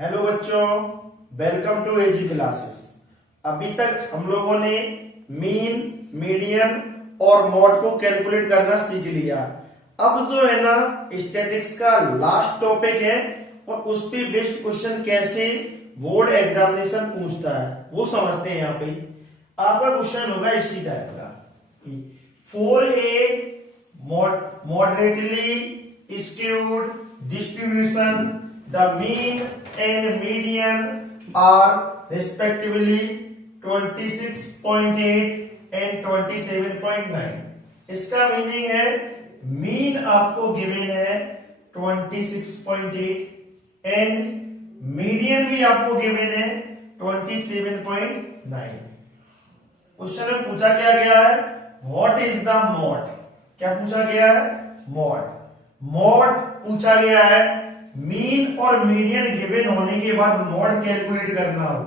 Hello बच्चों, welcome to AG classes. अभी तक हम लोगों ने मीन, मीडियन और मॉड को कैलकुलेट करना सीख लिया। अब जो है ना स्टैटिस्टिक्स का लास्ट टॉपिक है और उस पे बेस्ड क्वेश्चन कैसे बोर्ड एग्जामिनेशन पूछता है वो समझते हैं। यहाँ पे आपका क्वेश्चन होगा इसी टाइप का, for a moderately skewed distribution, the mean and median are respectively 26.8 and 27.9। इसका मीनिंग है मीन आपको गिवन है 26.8 एंड मीडियन भी आपको गिवन है 27.9। क्वेश्चन में पूछा क्या गया है, व्हाट इज द मॉड। क्या पूछा गया है, मॉड पूछा गया है। मीन और मीडियन गिवन होने के बाद मॉड कैलकुलेट करना हो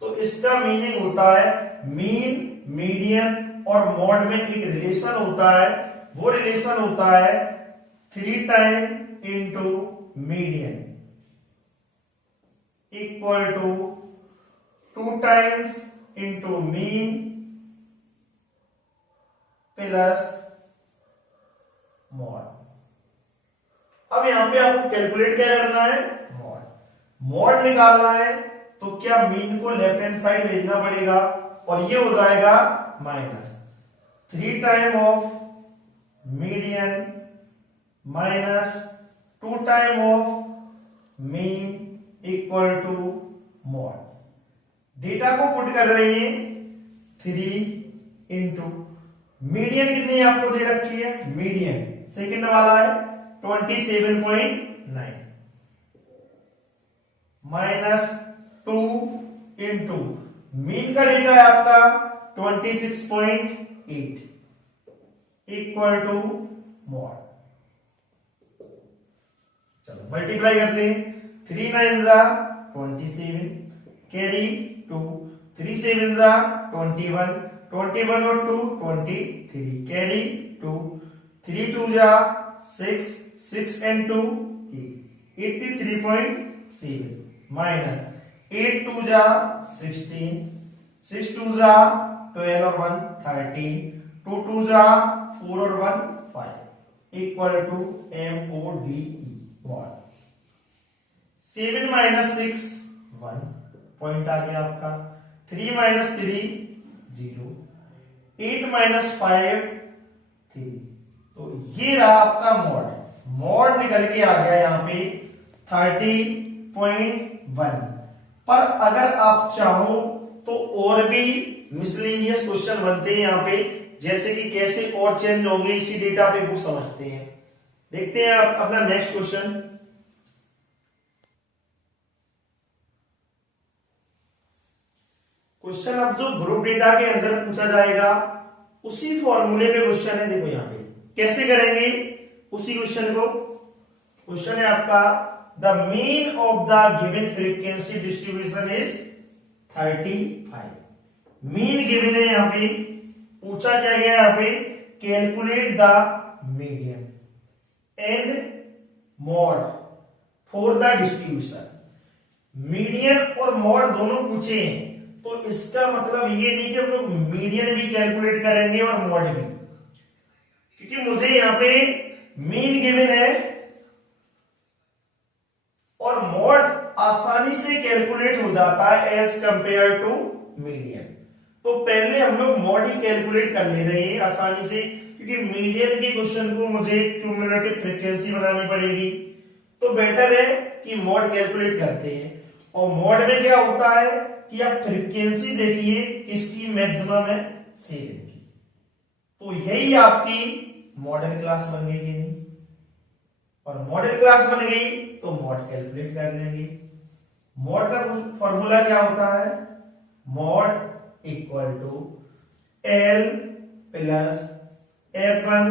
तो इसका मीनिंग होता है मीन, मीडियन और मॉड में एक रिलेशन होता है। वो रिलेशन होता है 3 time into median equal to 2 times into mean plus mode. अब यहां पे आपको कैलकुलेट क्या करना है, मॉड निकालना है। तो क्या मीन को लेफ्ट हैंड साइड भेजना पड़ेगा और ये हो जाएगा minus 3 time of median minus 2 time of mean equal to mode. Data को पुट कर रहे हैं 3 इंटू मीडियन कितनी आपको दे रखी है, मीडियन सेकंड वाला है 27.9 माइनस 2 इंटू मीन का डेटा है आपका 26.8 इक्वल टू मॉड। चलो मल्टीप्लाई करते हैं, 3 9 जा 27 कैरी 2, 3 7 जा 21, 21 और 2 23 कैरी 2, 3 2 जा 6, 6 and 2 8, 83.7 माइनस 8 2 जा 16, 6 2 जा 12 और 1 13, 2 2 जा 4 और 1 5 equal to MODE mod. 7 minus 6 1 point आ गया आपका, 3 माइनस 3 0, 8 माइनस 5 3। तो ये रहा आपका मॉड निकल के आ गया यहाँ पे 30.1। पर अगर आप चाहो तो और भी मिसलेनियस क्वेश्चन बनते हैं यहाँ पे, जैसे कि कैसे और चेंज होंगे इसी डेटा पे वो समझते हैं। देखते हैं आप अपना नेक्स्ट क्वेश्चन। क्वेश्चन अब जो ग्रुप डेटा के अंदर पूछा जाएगा उसी फॉर्मूले पे क्वेश्चन है। देखो यहाँ पे कैसे करेंगे उसी क्वेश्चन को। क्वेश्चन है आपका the mean of the given frequency distribution is 35। Mean given है यहाँ पे, पूछा क्या गया यहाँ पे, calculate the median and mod for the distribution. Median और मॉड दोनों पूछे हैं तो इसका मतलब ये नहीं कि हम लोग मीडियन भी कैलकुलेट करेंगे और मॉड भी, क्योंकि मुझे यहां पे मीन गिवन है और मॉड आसानी से कैलकुलेट हो जाता है एज कंपेयर टू मीडियन। तो पहले हम लोग मॉड ही कैलकुलेट कर ले रहे हैं आसानी से, क्योंकि मीडियन के क्वेश्चन को मुझे क्यूमुलेटिव फ्रीक्वेंसी बनानी पड़ेगी। तो बेटर है कि मॉड कैलकुलेट करते हैं। और मॉड में क्या होता है कि आप फ्रीक्वेंसी देखिए किसकी मैक्सिमम है, 7 की। तो यही आपकी मॉडल क्लास बन गई कि नहीं, और मॉडल क्लास बन गई तो मॉड कैलकुलेट कर लेंगे। मॉड का फॉर्मूला क्या होता है, mode equal to L plus F1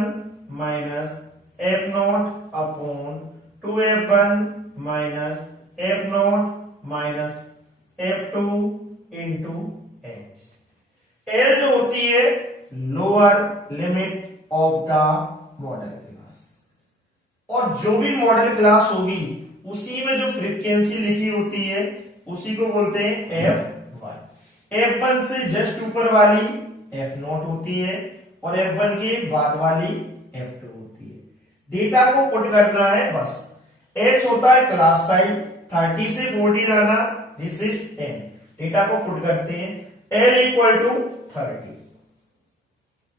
minus F0 upon 2F1 minus F0 minus F2 into H। L जो होती है lower limit of the modal class, और जो भी मॉडल क्लास होगी उसी में जो फ्रीक्वेंसी लिखी होती है उसी को बोलते हैं F1। F1 से जस्ट ऊपर वाली F0 होती है और F1 के बाद वाली F2 होती है। डेटा को पुट करना है बस। H होता है क्लास साइज, 30 से 40 जाना, दिस इज 10। डेटा को पुट करते हैं, L equal to 30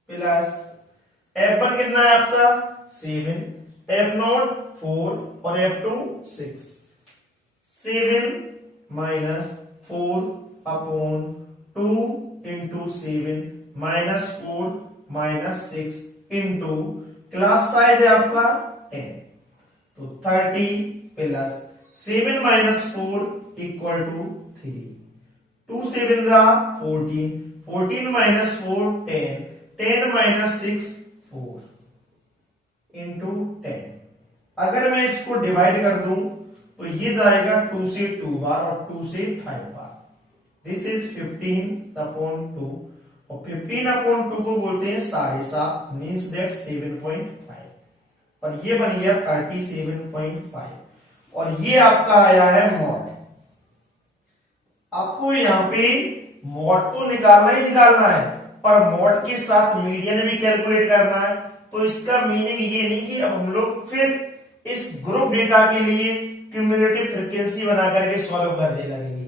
plus F1 कितना है आपका 7, F0 4 और F2 6। 7 minus 4 upon 2 into 7 minus 4 minus 6 into class size है आपका 10, तो 30 प्लस 7 माइनस 4 इक्वल टू 3। 2 7 जा 14, 14 माइनस 4 10, 10 माइनस 6 4 इंटू 10। अगर मैं इसको डिवाइड कर दूं तो ये जाएगा 2 से 2 बार और 2 से 5 बार। दिस इज 15 अपॉन 2 और 15 अपॉन 2 को बोलते हैं 7.5, मीन्स दैट 7.5 और ये बन गया 37.5 और ये आपका आया है मॉड। आपको यहाँ पे मॉड तो निकालना ही निकालना है पर मॉड के साथ मीडियन भी कैलकुलेट करना है। तो इसका मीनिंग ये नहीं कि अब हम लोग फिर इस ग्रुप डेटा के लिए क्यूमुलेटिव फ्रीक्वेंसी बना करके सॉल्व करने लगेंगे।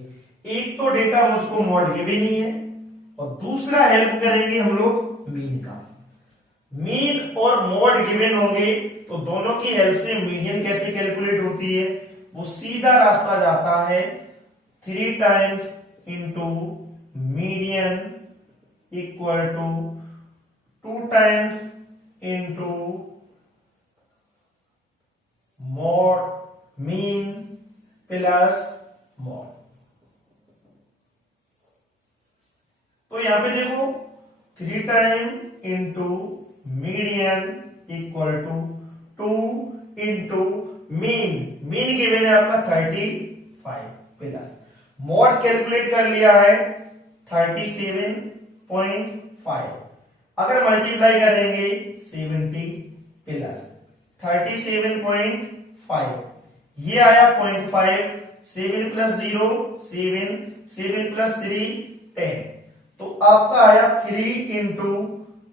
एक तो डेटा मुझको मॉड के भी नहीं है और दूसरा हेल्प करेंगे हम लोग मीन का। मीन और मॉड गिवन होंगे तो दोनों की हेल्प से मीडियन कैसे कैलकुलेट होती है, वो सीधा रास्ता जाता है 3 times into median equal to 2 times into mode mean plus mode. तो यहां पे देखो 3 time into median equal to 2 into mean. Mean given है आपका 35 प्लस मॉड कैलकुलेट कर लिया है 37.5। अगर मल्टीप्लाई करेंगे 70 प्लस 37.5, ये आया 0.5, 7 प्लस 0 7, 7 प्लस 3 10, तो आपका आया 3 इंटू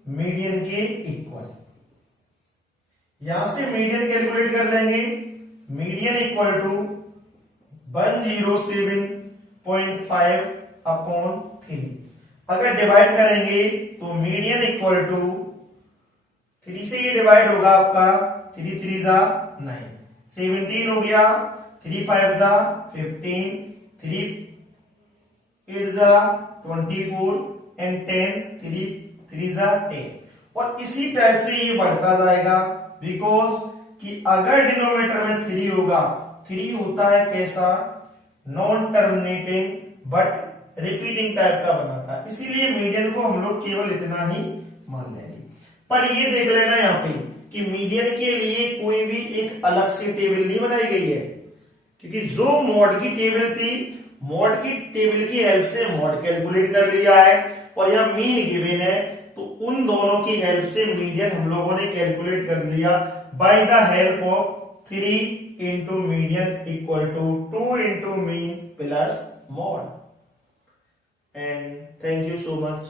मीडियन के इक्वल। यहां से मीडियन कैलकुलेट कर लेंगे, मीडियन इक्वल टू 107.5 अपॉन 3। अगर डिवाइड करेंगे तो मीडियन इक्वल टू 3 से ये डिवाइड होगा आपका 3 3 जा 9, 17 हो गया, 3 5 जा 15, 3 8 जा 24 एंड 10 3 3 जा 10। और इसी टाइप से ये बढ़ता जाएगा बिकॉज कि अगर डिनोमिनेटर में 3 होगा, 3 होता है कैसा non terminating but repeating type का बना था, इसीलिए मीडियन को हम लोग केवल इतना ही मान लेंगे। पर ये देख लेना यहाँ पे कि मीडियन के लिए कोई भी एक अलग से टेबल नहीं बनाई गई है, क्योंकि जो मॉड की टेबल थी मॉड की टेबल की हेल्प से मॉड कैलकुलेट कर लिया है और यहाँ मीन गिवन है तो उन दोनों की हेल्प से मीडियन हम लोगों ने कैलकुलेट कर लिया by the help of 3 into median equal to 2 into mean plus mode. And thank you so much.